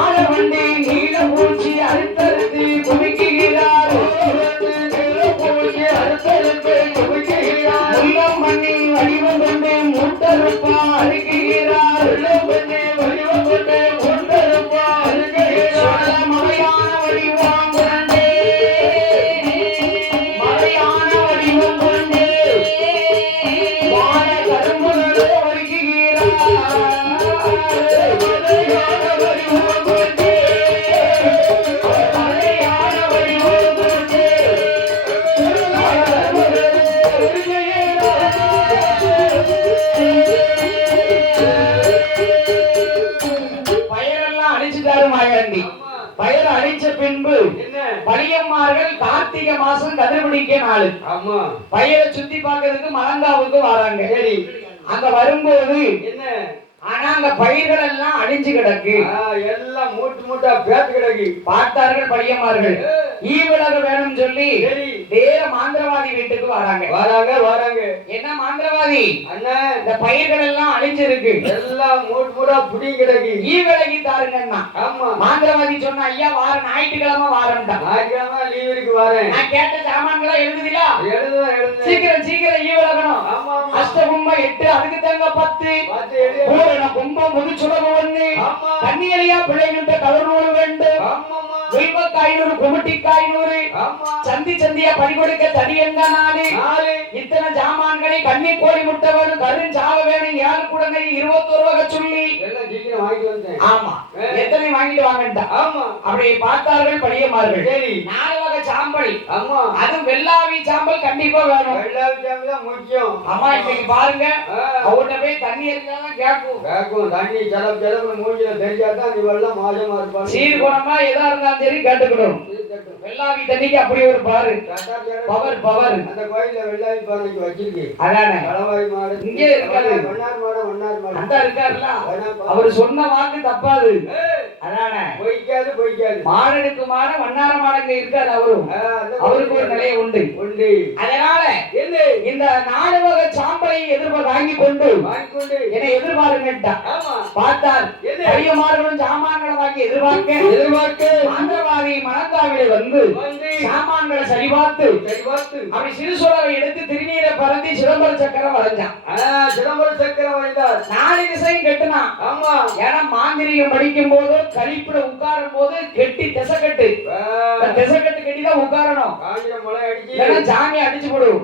ஆலவண்டி நீல பூச்சி அறுத்தறுத்து குமிக்கிறார். உள்ளம் பண்ணி வடிவம் கொண்டு முட்டறுப்பா அறுக்கிறார். மலையான வடிவம் கொண்டே மலையான வடிவம் கொண்டே வாழ கரும்புகளே வருகிறார். பயிர் அடிச்ச பின்பு பழியம்மார்கள் கார்த்திகை மாசம் கதிர்பிடிக்க நாள் பயிரை சுத்தி பார்க்கறதுக்கு மலங்காவுக்கு வராங்க. அங்க வரும்போது என்ன ஆனா அங்க பயிர்கள் எல்லாம் அழிஞ்சு கிடக்கு, எல்லாம் மூட்டு மூட்டா பேத்து கிடக்கு. பார்த்தார்கள் பழியம்மார்கள். ஈவிலக வேணும் சொல்லி வேற மாந்திரவாதி வீட்டுக்கு வராங்க. என்ன மாந்திரவாதி அண்ணா, இந்த பயிர்கள் எல்லாம் அழிஞ்சிருக்கு, எல்லாம் மூட்டு மூட்டா புடி கிடக்கு, ஈவிலகி தாருங்கன்னா. மாந்திரவாதி சொன்ன ஐயா வார ஞாயிற்றுக்கிழமை வாரம்டா. ஞாயிற்றுக்கிழமை லீவ் இருக்கு வாரேன். நான் கேட்ட சாமான்களா எழுதுதிலா? எழுதுவேன். சீக்கிரம் ஈவிலகணும். அஷ்டகும்ப 8 அதுக்கு தாங்க 10 கும்பம் முதுச்சுடவு 1 கண்ணியலியா பிள்ளைகிட்ட கலநூறு வேண்டும். வெல்வக்காய் 100 குமட்டிக்காய் 100 சந்தி சந்தியா பறி கொடுக்க தடியங்க 4 இத்தனை ஜாமான்களை கண்ணி கோழி முட்டை வேணும், கருஞ்சாவ வேணும், 7 குடங்கை 21 வகை சொல்லி ஆமா எத்தனை வாங்கிட்டு வாங்கட்டா. அப்படி பார்த்தார்கள் பழியமார்கள். 4 வகை சாம்பல், அது வெள்ளாவி சாம்பல் கண்டிப்பா வேணும். வெள்ளாவி சாம்பல் முக்கியம். அம்மா இன்னைக்கு பாருங்க அவட்ட போய் தண்ணி இருந்தாலும் கேட்கும் தண்ணி செலவு மூஞ்சில தெரிஞ்சாதான் நீ வெள்ளம் மாசமா இருப்பாங்க. சீர்குணமா எதா இருந்தாலும் சரி கேட்டுக்கணும். வெள்ளாவி தண்ணிக்கு அப்படி ஒரு பாரு பவர் அந்த கோயில்ல வெள்ளாவி பானைக்கு வச்சிருக்கு. அதானே களவாய் மாடு இங்கே இருக்காது. வண்ணார் மாடு அந்த இருக்காருல அவர் சொன்ன வாக்கு தப்பாது. அதானே பொய்க்காது மாடனுக்கு மாட வண்ணார மாடங்க இருக்காரு. அவருக்கு ஒரு நிலையை உண்டு. அதனால இந்த 4 வகை சாம்பலை வாங்கி கொண்டு என்னை எதிர்பாருங்கட்டா. பார்த்தார் பையமார்களும் சாமான்களை வாங்கி எதிர்பார்க்க மாந்திரவாதி மணக்காவிலே வந்து சாமான்களை சரிபார்த்து அப்படி சிறுசோழவை எடுத்து திருநீரை பறந்து சிதம்பர சக்கரம் வரைஞ்சான். சிதம்பர சக்கரம் வரைந்தார். 4 திசையும் கட்டுனான். ஏன்னா மாந்திரிகம் படிக்கும் போது கழிப்புல உட்காரும் போது கெட்டி திசைக்கட்டு கட்டிதான் உட்காரணும். சாமி அடிச்சு போடும்.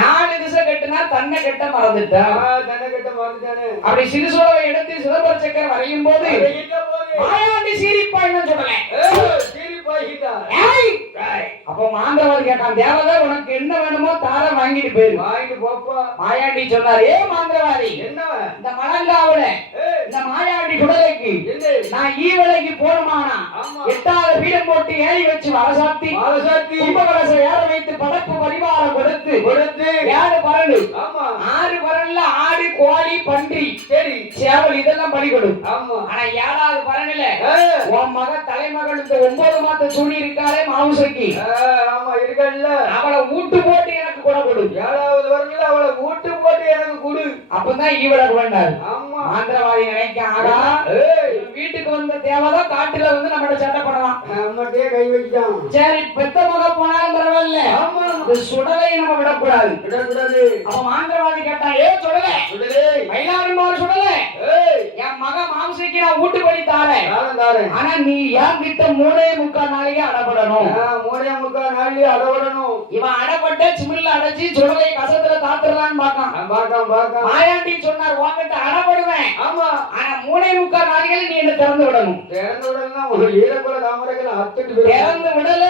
4 திசை கட்டுனா தன்னை கட்ட மறந்துட்டான். அப்படி சிறுசோழவை எடுத்து சிதம்பர சக்கரம் வரையும் போது மாயாண்டி சீரிப்பாய்னு சொல்லல. அப்ப மாந்திரவாதி கேட்டான், தேவதா உனக்கு என்ன வேணுமோ தார வாங்கிட்டு போயிரு. வாங்கிட்டு போப்பா. மாயாண்டி சொன்னார், ஏ மாந்திரவாதி என்ன இந்த மலங்காவுல இந்த மாயாண்டி குடலைக்கு நான் ஈவலைக்கு போனமானா 8வது பீடம் போட்டு ஏறி வச்சு வளசாத்தி கும்பகலசம் ஏற வைத்து படப்பு பரிவாரம் கொடுத்து 7 பரண்டு 6 பரன்ல ஆடு கோழி பன்றி சரி சேவல் இதெல்லாம் பலி கொடு. ஆனா 7வது பரன்ல உன் மக தலைமகள் இந்த 9 மாத சூனி இருக்காளே மாவுசைக்கு இருக்கல்ல அவளை ஊட்டு போட்டு எனக்கு கூட கொடு. 7வது வரல அவளை ஊட்டு போட்டு எனக்கு கொடு. அப்பதான் ஈவலுக்கு வந்தார். மாந்திரவாதி நினைக்க ஆடா வீட்டுக்கு வந்த தேவதா காட்டுல வந்து நம்மகிட்ட சண்டை பண்ணலாம். நம்மகிட்டே கை வைக்கலாம். சரி பெத்த மக போனாலும் பரவாயில்ல, சுடலை நம்ம விடக்கூடாது. அவ மாந்திரவாதி கேட்டா, ஏ சுடலை மயிலாடுமாறு சுடலை என் மக மாம்சைக்கு நான் ஊட்டு படி தாரேன். ஆனா நீ ஏன் கிட்ட 3.25 நாளைக்கு அடப்படணும். 3.25 நாளைக்கு அடப்படணும். இவன் அடப்பட்ட சிமிழ்ல அடைச்சி சுடலை கசத்துல தாத்துறலான்னு பாக்கான். மாயாண்டி சொன்னார், உன்கிட்ட அடப்படுவேன். ஆனா 3.25 நாளைக்கு நீ என்ன திறந்து விடணும். திறந்து விடலாம் ஒரு ஈரக்குல தாமரைகள் அத்துட்டு திறந்து விடல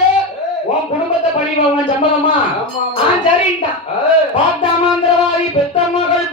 உன் குடும்பத்தை பழிவாங்க சம்மதமா? சரின்ட்டான். பார்த்தாமாந்திரவாதி பெத்த மகள்